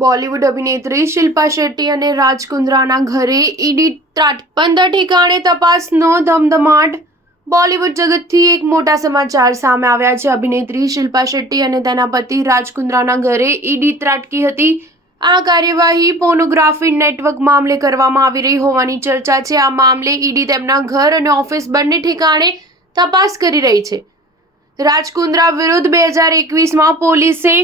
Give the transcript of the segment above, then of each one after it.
બોલિવૂડ અભિનેત્રી શિલ્પા શેટ્ટી અને રાજ કુંદ્રાના ઘરે ઈડી ત્રાટ 15 ઠેકાણે તપાસનો ધમધમાટ। બોલિવૂડ જગતથી એક મોટા સમાચાર સામે આવ્યા છે। અભિનેત્રી શિલ્પા શેટ્ટી અને તેના પતિ રાજ કુંદ્રાના ઘરે ઈડી ત્રાટકી હતી। આ કાર્યવાહી પોર્નોગ્રાફી નેટવર્ક મામલે કરવામાં આવી રહી હોવાની ચર્ચા છે। આ મામલે ઈડી તેમના ઘર અને ઓફિસ બંને ઠેકાણે તપાસ કરી રહી છે। રાજ કુંદ્રા વિરુદ્ધ 2021માં પોલીસે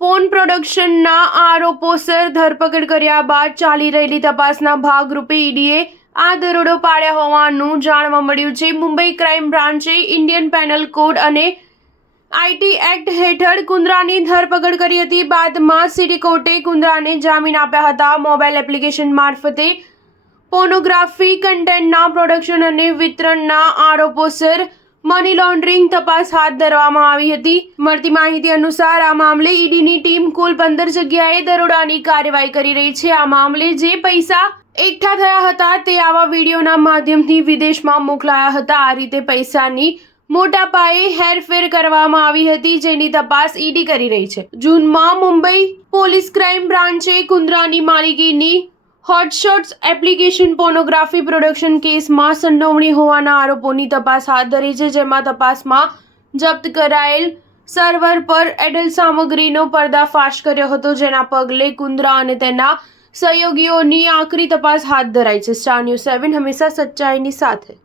પોર્ન પ્રોડક્શનના આરોપોસર ધરપકડ કર્યા બાદ ચાલી રહેલી તપાસના ભાગરૂપે ઈડીએ આ દરોડો પાડ્યા હોવાનું જાણવા મળ્યું છે। મુંબઈ ક્રાઇમ બ્રાન્ચે ઇન્ડિયન પેનલ કોડ અને આઈટી એક્ટ હેઠળ કુંદ્રાની ધરપકડ કરી હતી। બાદમાં સિટી કોર્ટે કુંદ્રાને જામીન આપ્યા હતા। મોબાઈલ એપ્લિકેશન મારફતે પોર્નોગ્રાફી કન્ટેન્ટના પ્રોડક્શન અને વિતરણના આરોપોસર મની લોન્ડરિંગ તપાસ હાથ ધરવામાં આવી હતી। મળતી માહિતી અનુસાર આ મામલે ઈડીની ટીમ કુલ 15 જગ્યાએ દરોડાની કાર્યવાહી કરી રહી છે। આ મામલે જે પૈસા એકઠા થયા હતા તે આવા વિડીયોના માધ્યમથી વિદેશમાં મોકલાયા હતા। આ રીતે પૈસાની મોટા પાયે હેરફેર કરવામાં આવી હતી, જેની તપાસ ઈડી કરી રહી છે। જૂનમાં મુંબઈ પોલીસ ક્રાઇમ બ્રાન્ચે કુંદ્રાની માલિકીની હોટશોટ્સ એપ્લિકેશન પોર્નોગ્રાફી પ્રોડક્શન કેસમાં સંડોવણી હોવાના આરોપોની તપાસ હાથ ધરી છે, જેમાં તપાસમાં જપ્ત કરાયેલ સર્વર પર એડલ્ટ સામગ્રીનો પર્દાફાશ કર્યો હતો, જેના પગલે કુંદ્રા અને તેના સહયોગીઓની આકરી તપાસ હાથ ધરાઈ છે। સ્ટાર ન્યૂઝ 7 હંમેશા સચ્ચાઈની સાથે।